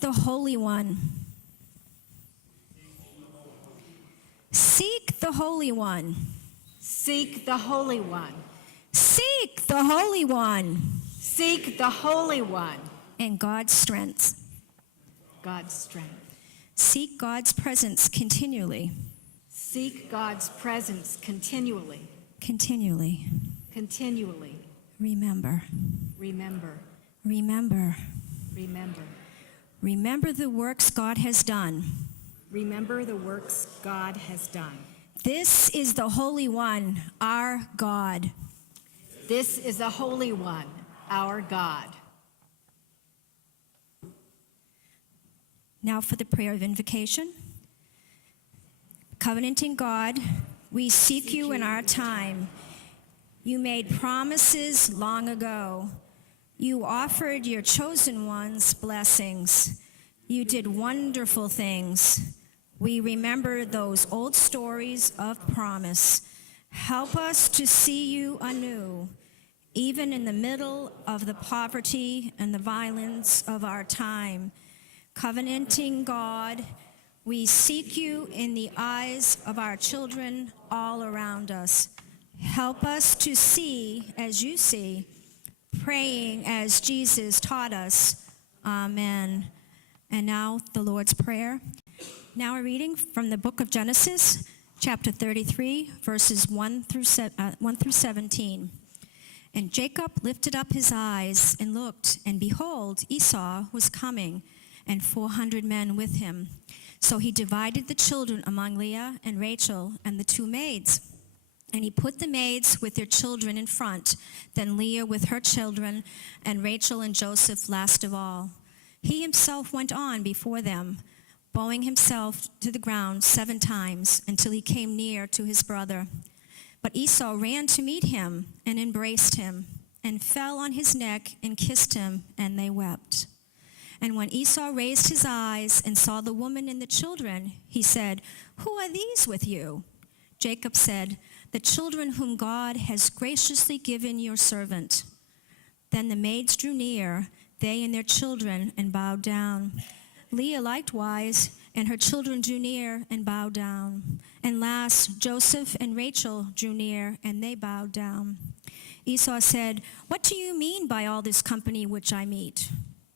The Holy One. Seek the Holy One. Seek the Holy One. Seek the Holy One. Seek the Holy One. And God's strength. God's strength. Seek God's presence continually. Seek God's presence continually. Continually. Continually. Remember. Remember. Remember. Remember. Remember the works God has done. Remember the works God has done. This is the Holy One, our God. This is the Holy One, our God. Now for the prayer of invocation. Covenanting God, we seek you in our time. You made promises long ago. You offered your chosen ones blessings. You did wonderful things. We remember those old stories of promise. Help us to see you anew, even in the middle of the poverty and the violence of our time. Covenanting God, we seek you in the eyes of our children all around us. Help us to see as you see, praying as Jesus taught us. Amen. And now the Lord's Prayer. Now a reading from the book of Genesis, chapter 33, verses 1 through 17. And Jacob lifted up his eyes and looked, and behold, Esau was coming, and 400 men with him. So he divided the children among Leah and Rachel and the two maids. And he put the maids with their children in front, then Leah with her children, and Rachel and Joseph last of all. He himself went on before them, bowing himself to the ground 7 times until he came near to his brother. But Esau ran to meet him and embraced him, and fell on his neck and kissed him, and they wept. And when Esau raised his eyes and saw the woman and the children, he said, "Who are these with you?" Jacob said, "The children whom God has graciously given your servant." Then the maids drew near, they and their children, and bowed down. Leah likewise, and her children drew near and bowed down. And last, Joseph and Rachel drew near, and they bowed down. Esau said, "What do you mean by all this company which I meet?"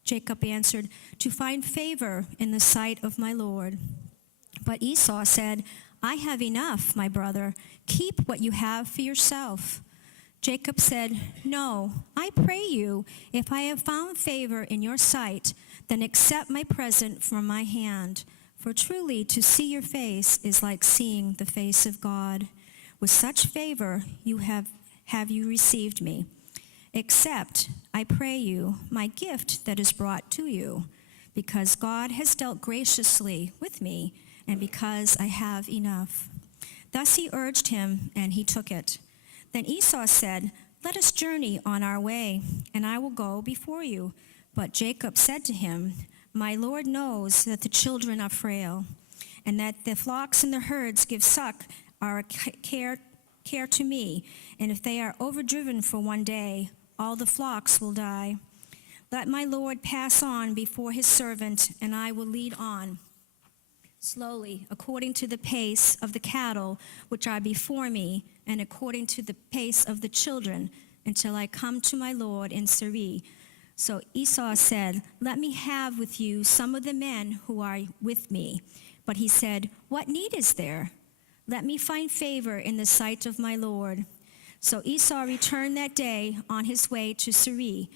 Jacob answered, "To find favor in the sight of my Lord." But Esau said, "I have enough, my brother. Keep what you have for yourself." Jacob said, "No, I pray you, if I have found favor in your sight, then accept my present from my hand. For truly to see your face is like seeing the face of God. With such favor you have you received me. Accept, I pray you, my gift that is brought to you, because God has dealt graciously with me, and because I have enough." Thus he urged him, and he took it. Then Esau said, "Let us journey on our way, and I will go before you." But Jacob said to him, "My Lord knows that the children are frail, and that the flocks and the herds give suck are a care to me, and if they are overdriven for one day, all the flocks will die. Let my Lord pass on before his servant, and I will lead on slowly, according to the pace of the cattle which are before me, and according to the pace of the children, until I come to my Lord in Seir." So Esau said, "Let me have with you some of the men who are with me." But he said, "What need is there? Let me find favor in the sight of my Lord." So Esau returned that day on his way to Seir.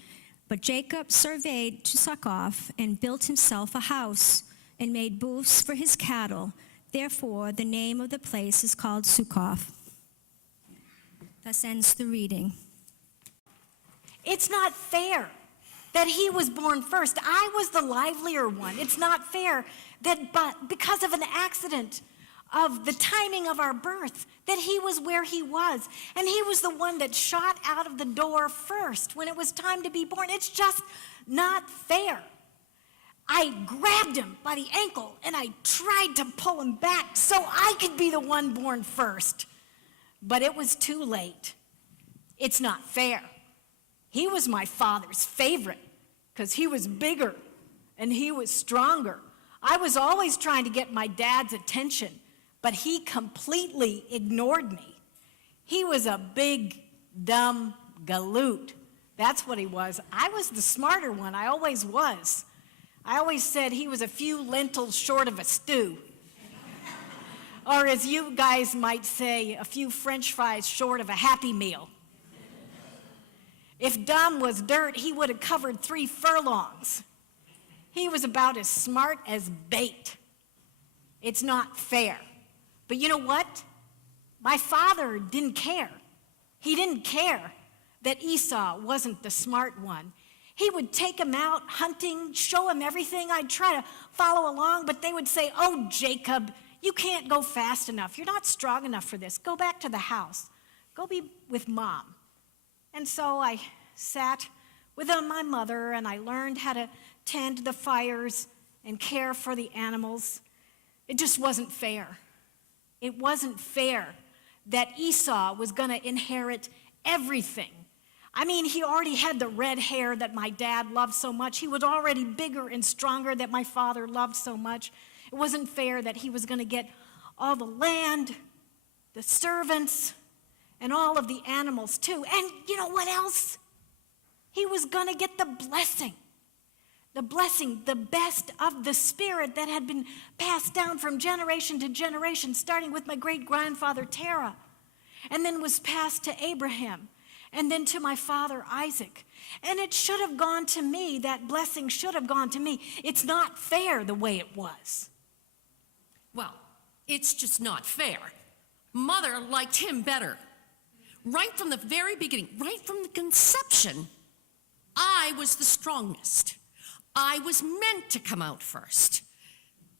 But Jacob surveyed to Succoth and built himself a house and made booths for his cattle. Therefore, the name of the place is called Succoth. Thus ends the reading. It's not fair that he was born first. I was the livelier one. It's not fair that because of an accident of the timing of our birth, that he was where he was. And he was the one that shot out of the door first when it was time to be born. It's just not fair. I grabbed him by the ankle and I tried to pull him back so I could be the one born first. But it was too late. It's not fair. He was my father's favorite because he was bigger and he was stronger. I was always trying to get my dad's attention, but he completely ignored me. He was a big, dumb galoot. That's what he was. I was the smarter one. I always was. I always said he was a few lentils short of a stew. Or as you guys might say, a few French fries short of a Happy Meal. If dumb was dirt, he would have covered 3 furlongs. He was about as smart as bait. It's not fair. But you know what? My father didn't care. He didn't care that Esau wasn't the smart one. He would take him out hunting, show him everything. I'd try to follow along, but they would say, "Oh, Jacob, you can't go fast enough. You're not strong enough for this. Go back to the house. Go be with Mom." And so I sat with my mother, and I learned how to tend the fires and care for the animals. It just wasn't fair. It wasn't fair that Esau was going to inherit everything. I mean, he already had the red hair that my dad loved so much. He was already bigger and stronger that my father loved so much. It wasn't fair that he was going to get all the land, the servants, and all of the animals too. And you know what else? He was going to get the blessing, the best of the Spirit that had been passed down from generation to generation, starting with my great-grandfather Terah, and then was passed to Abraham, and then to my father Isaac. And it should have gone to me. That blessing should have gone to me. It's not fair the way it was. Well, it's just not fair. Mother liked him better. Right from the very beginning, right from the conception, I was the strongest. I was meant to come out first.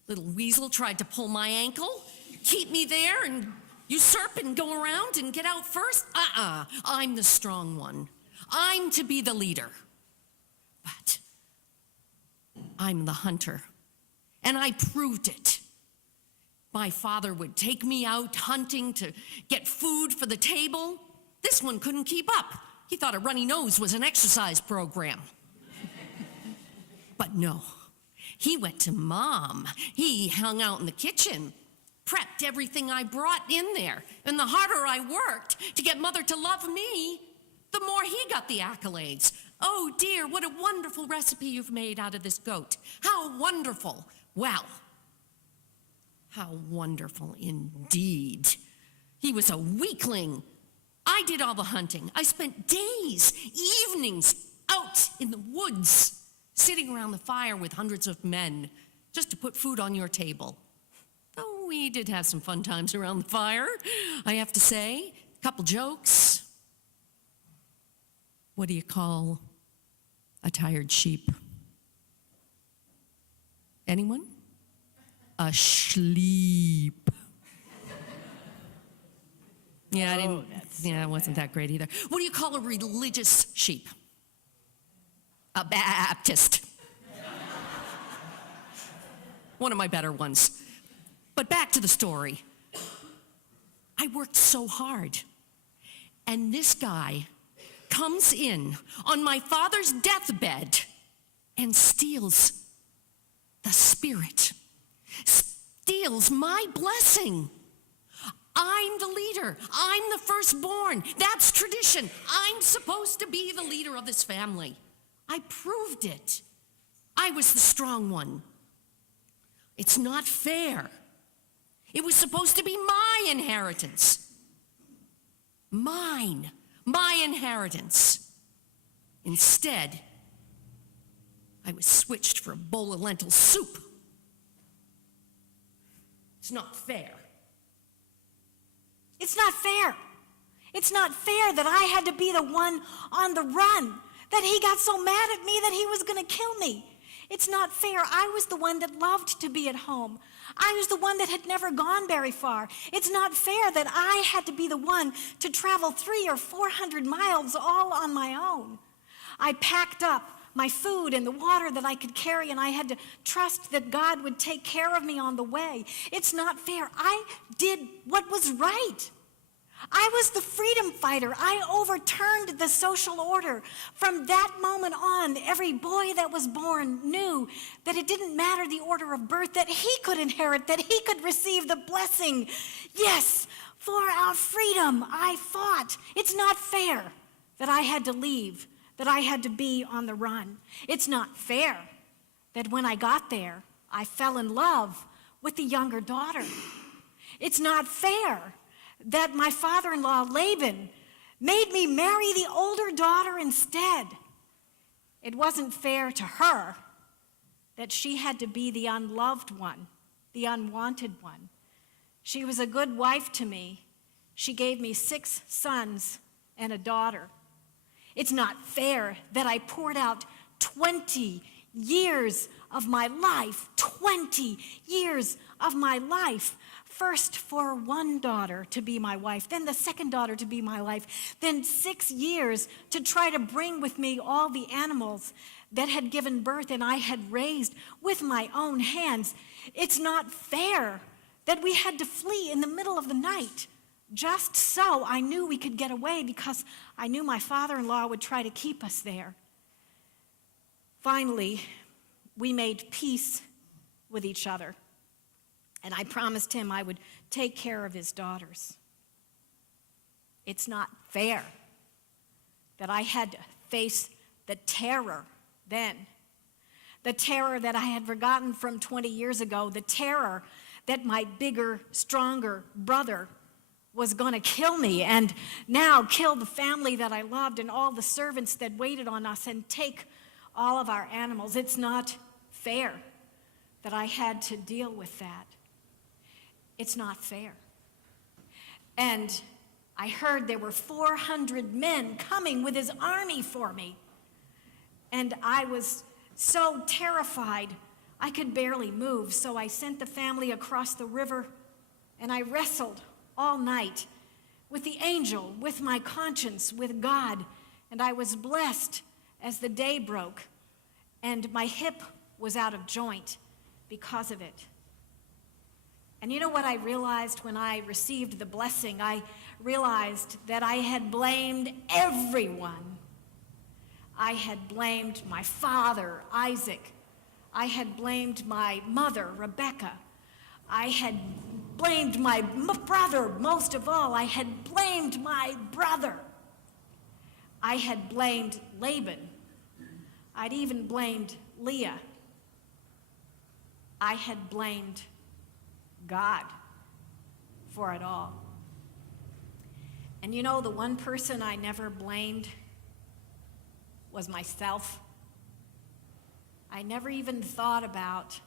Little weasel tried to pull my ankle, keep me there and usurp and go around and get out first. I'm the strong one. I'm to be the leader. But I'm the hunter, and I proved it. My father would take me out hunting to get food for the table. This one couldn't keep up. He thought a runny nose was an exercise program. But no, he went to Mom. He hung out in the kitchen, prepped everything I brought in there. And the harder I worked to get Mother to love me, the more he got the accolades. "Oh dear, what a wonderful recipe you've made out of this goat. How wonderful." Well, how wonderful indeed. He was a weakling. I did all the hunting. I spent days, evenings out in the woods, sitting around the fire with hundreds of men just to put food on your table. Oh, we did have some fun times around the fire, I have to say. A couple jokes. What do you call a tired sheep? Anyone? A schleep. Yeah, Oh, that's so it wasn't that great either. What do you call a religious sheep? A Baptist. One of my better ones. But back to the story. I worked so hard. And this guy comes in on my father's deathbed and steals the Spirit, steals my blessing. I'm the leader. I'm the firstborn. That's tradition. I'm supposed to be the leader of this family. I proved it. I was the strong one. It's not fair. It was supposed to be my inheritance. Mine. My inheritance. Instead, I was switched for a bowl of lentil soup. It's not fair. It's not fair. It's not fair that I had to be the one on the run, that he got so mad at me that he was going to kill me. It's not fair. I was the one that loved to be at home. I was the one that had never gone very far. It's not fair that I had to be the one to travel 300 or 400 miles all on my own. I packed up my food and the water that I could carry, and I had to trust that God would take care of me on the way. It's not fair. I did what was right. I was the freedom fighter. I overturned the social order. From that moment on, every boy that was born knew that it didn't matter the order of birth, that he could inherit, that he could receive the blessing. Yes, for our freedom, I fought. It's not fair that I had to leave, that I had to be on the run. It's not fair that when I got there, I fell in love with the younger daughter. It's not fair that my father-in-law, Laban, made me marry the older daughter instead. It wasn't fair to her that she had to be the unloved one, the unwanted one. She was a good wife to me. She gave me 6 sons and a daughter. It's not fair that I poured out 20 years of my life, 20 years of my life, first for one daughter to be my wife, then the second daughter to be my wife, then 6 years to try to bring with me all the animals that had given birth and I had raised with my own hands. It's not fair that we had to flee in the middle of the night. Just so I knew we could get away, because I knew my father-in-law would try to keep us there. Finally, we made peace with each other, and I promised him I would take care of his daughters. It's not fair that I had to face the terror then, the terror that I had forgotten from 20 years ago, the terror that my bigger, stronger brother was going to kill me and now kill the family that I loved and all the servants that waited on us and take all of our animals. It's not fair that I had to deal with that. It's not fair. And I heard there were 400 men coming with his army for me. And I was so terrified I could barely move. So I sent the family across the river, and I wrestled all night with the angel, with my conscience, with God. And I was blessed as the day broke, and my hip was out of joint because of it. And you know what I realized when I received the blessing? I realized that I had blamed everyone. I had blamed my father, Isaac. I had blamed my mother, Rebecca. I had blamed my brother most of all. I had blamed my brother. I had blamed Laban. I'd even blamed Leah. I had blamed God for it all. And you know, the one person I never blamed was myself. I never even thought about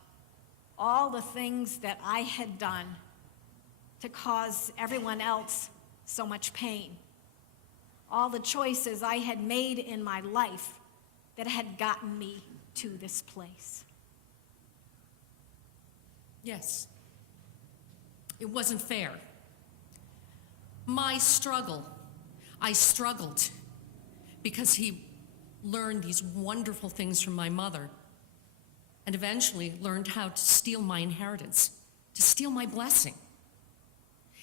all the things that I had done to cause everyone else so much pain. All the choices I had made in my life that had gotten me to this place. Yes. It wasn't fair. my struggle. I struggled because he learned these wonderful things from my mother and eventually learned how to steal my inheritance, to steal my blessing.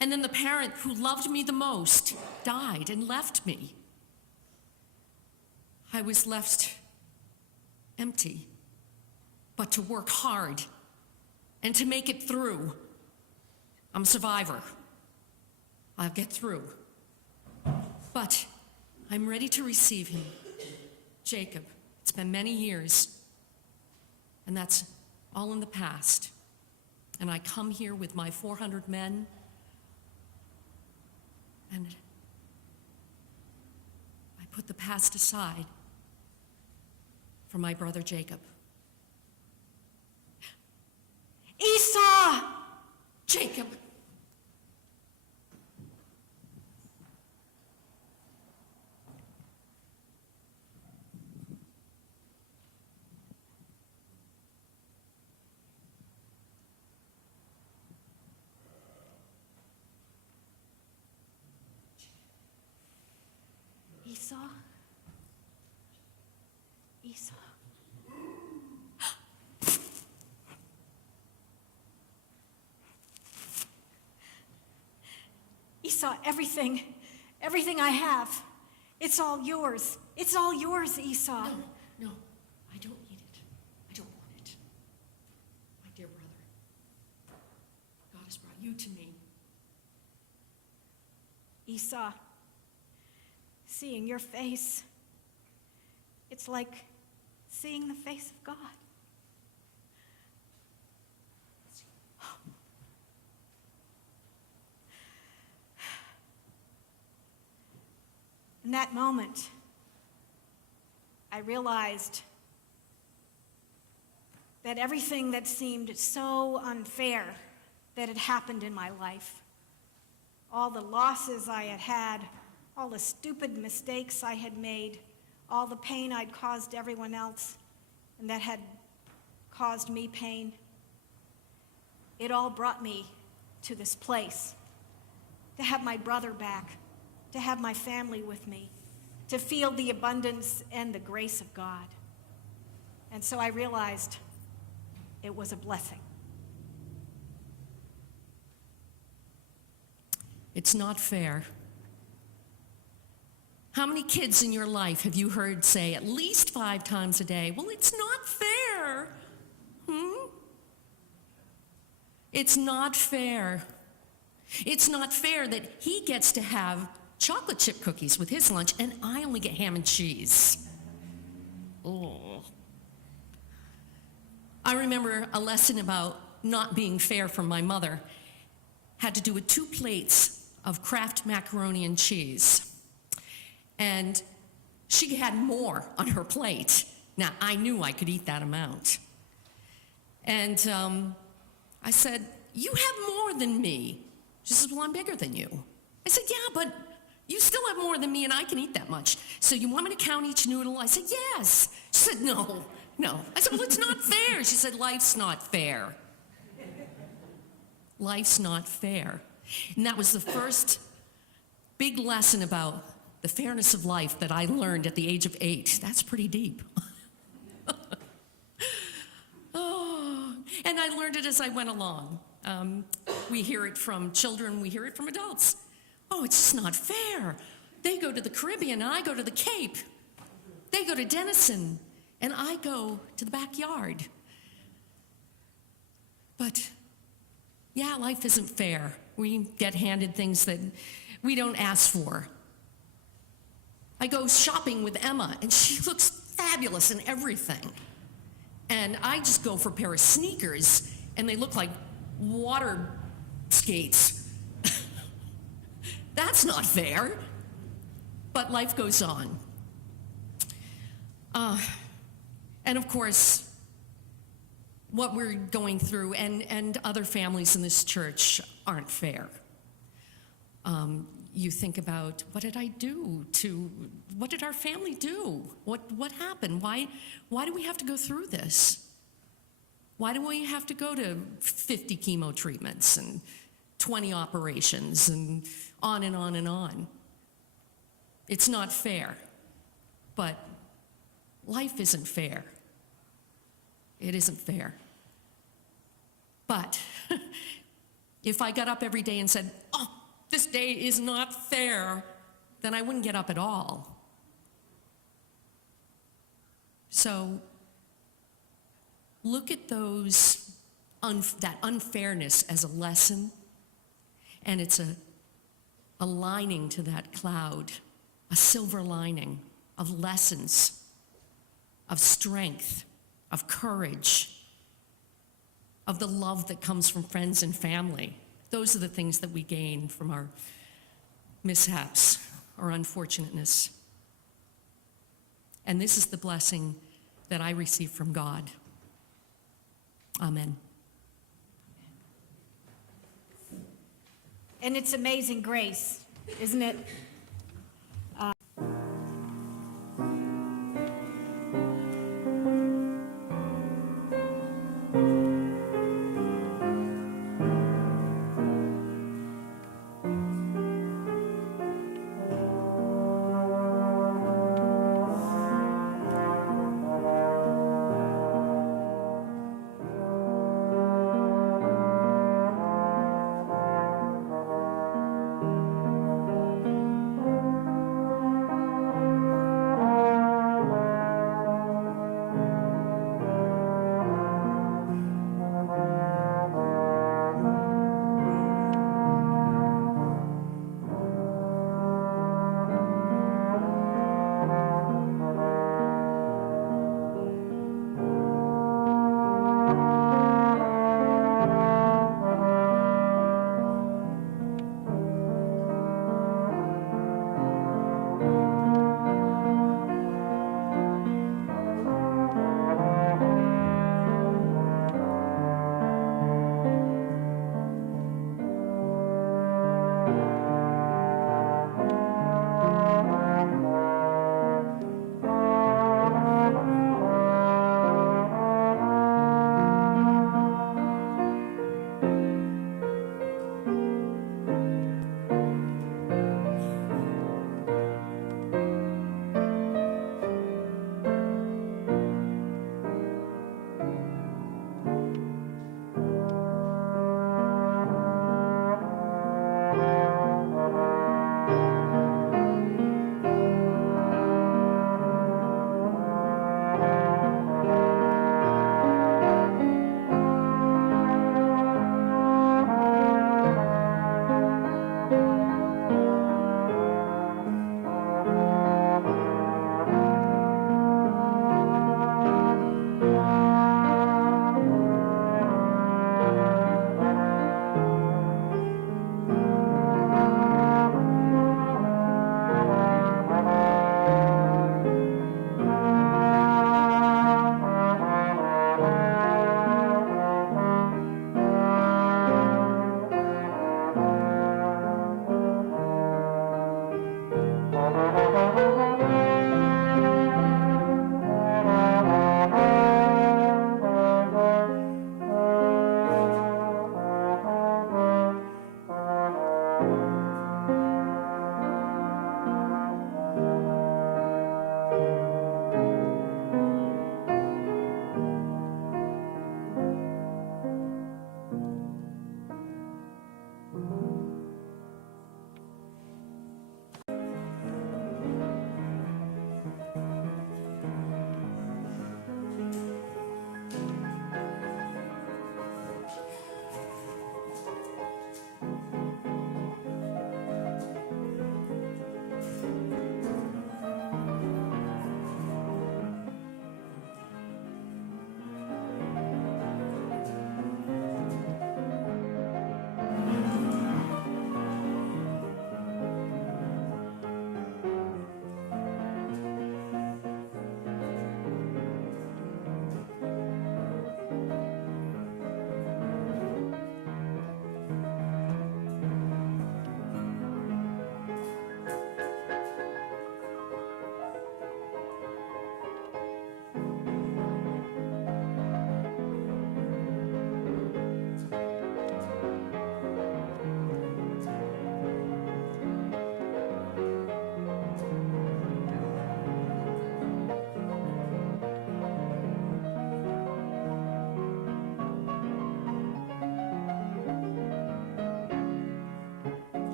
And then the parent who loved me the most died and left me. I was left empty, but to work hard and to make it through. I'm a survivor. I'll get through. But I'm ready to receive him. Jacob, it's been many years, and that's all in the past. And I come here with my 400 men, and I put the past aside for my brother Jacob. Esau! Jacob! Esau? Esau. Esau, everything I have, it's all yours. It's all yours, Esau. No, I don't need it. I don't want it. My dear brother, God has brought you to me. Esau, seeing your face, it's like seeing the face of God. In that moment, I realized that everything that seemed so unfair that had happened in my life, all the losses I had had, all the stupid mistakes I had made, all the pain I'd caused everyone else, and that had caused me pain, it all brought me to this place, to have my brother back, to have my family with me, to feel the abundance and the grace of God. And so I realized it was a blessing. It's not fair. How many kids in your life have you heard say at least 5 times a day, well, it's not fair? It's not fair. It's not fair that he gets to have chocolate chip cookies with his lunch and I only get ham and cheese. Oh. I remember a lesson about not being fair from my mother. Had to do with 2 plates of Kraft macaroni and cheese. And she had more on her plate. Now, I knew I could eat that amount. And I said, you have more than me. She said, well, I'm bigger than you. I said, yeah, but you still have more than me and I can eat that much. So you want me to count each noodle? I said, yes. She said, no. I said, well, it's not fair. She said, life's not fair. Life's not fair. And that was the first big lesson about the fairness of life that I learned at the age of 8. That's pretty deep. Oh, and I learned it as I went along. We hear it from children, we hear it from adults. Oh, it's just not fair. They go to the Caribbean and I go to the Cape. They go to Denison and I go to the backyard. But yeah, life isn't fair. We get handed things that we don't ask for. I go shopping with Emma, and she looks fabulous in everything. And I just go for a pair of sneakers, and they look like water skates. That's not fair. But life goes on. And of course, what we're going through and other families in this church aren't fair. You think about, what did I do what did our family do? What happened? Why do we have to go through this? Why do we have to go to 50 chemo treatments and 20 operations and on and on and on. It's not fair, but life isn't fair. It isn't fair. But if I got up every day and said, oh, this day is not fair, then I wouldn't get up at all. So look at that unfairness as a lesson, and it's a lining to that cloud, a silver lining of lessons, of strength, of courage, of the love that comes from friends and family. Those are the things that we gain from our mishaps or unfortunateness. And this is the blessing that I receive from God. Amen. And it's amazing grace, isn't it?